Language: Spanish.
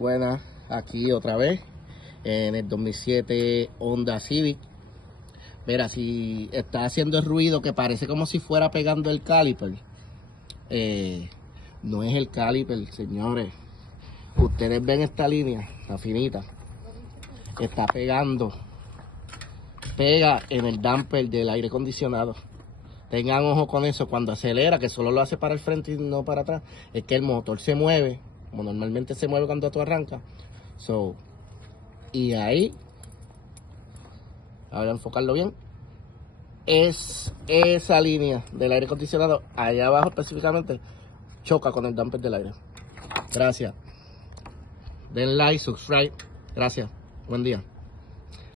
Buenas, aquí otra vez en el 2007 Honda Civic. Mira, si está haciendo el ruido que parece como si fuera pegando el caliper, no es el caliper, señores. Ustedes ven esta línea, la finita, está pega en el damper del aire acondicionado. Tengan ojo con eso, cuando acelera, que solo lo hace para el frente y no para atrás, es que el motor se mueve, como normalmente se mueve cuando tú arrancas. Y ahí, ahora enfocarlo bien, es esa línea del aire acondicionado, allá abajo específicamente, choca con el damper del aire. Gracias. Den like, subscribe. Gracias. Buen día.